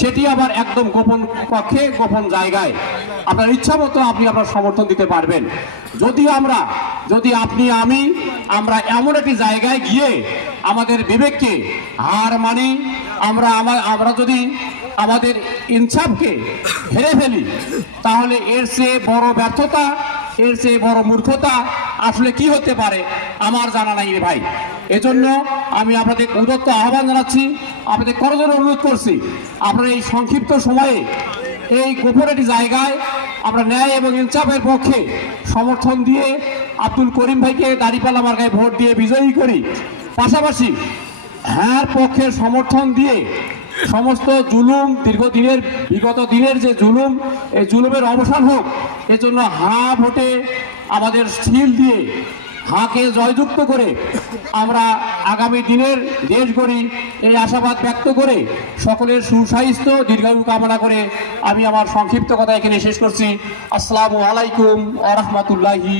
সেটি আবার একদম গোপন কক্ষে গোপন জায়গায় আপনার ইচ্ছা মতো আপনি আপনার সমর্থন দিতে পারবেন। যদি আপনি আমরা এমন একটি জায়গায় গিয়ে আমাদের বিবেককে হার মানি, আমরা যদি আমাদের ইনসাফকে হেরে ফেলি, তাহলে এর চেয়ে বড় ব্যর্থতা, এর চেয়ে বড় মূর্খতা আসলে কি হতে পারে আমার জানা নাই রে ভাই। এজন্য আমি আপনাদের উদাত্ত আহ্বান জানাচ্ছি, আপনাদের করজোড়ে অনুরোধ করছি, আপনারা এই সংক্ষিপ্ত সময়ে এই গোপন একটি জায়গায় আমরা ন্যায় এবং ইনসাফের পক্ষে সমর্থন দিয়ে আব্দুল করিম ভাইকে দাঁড়িপাল্লা মার্কায় ভোট দিয়ে বিজয়ী করি। পাশাপাশি হ্যাঁ পক্ষে সমর্থন দিয়ে সমস্ত জুলুম, বিগত দিনের যে জুলুম, এই জুলুমের অবসান হোক, এজন্য হাঁ ভোটে আমাদের সিল দিয়ে হাঁকে জয়যুক্ত করে আমরা আগামী দিনের দেশ গড়ি, এই আশাবাদ ব্যক্ত করে সকলের সুস্বাস্থ্য দীর্ঘায়ু কামনা করে আমি আমার সংক্ষিপ্ত কথা এখানে শেষ করছি। আসসালামু আলাইকুম ওয়া রাহমাতুল্লাহি।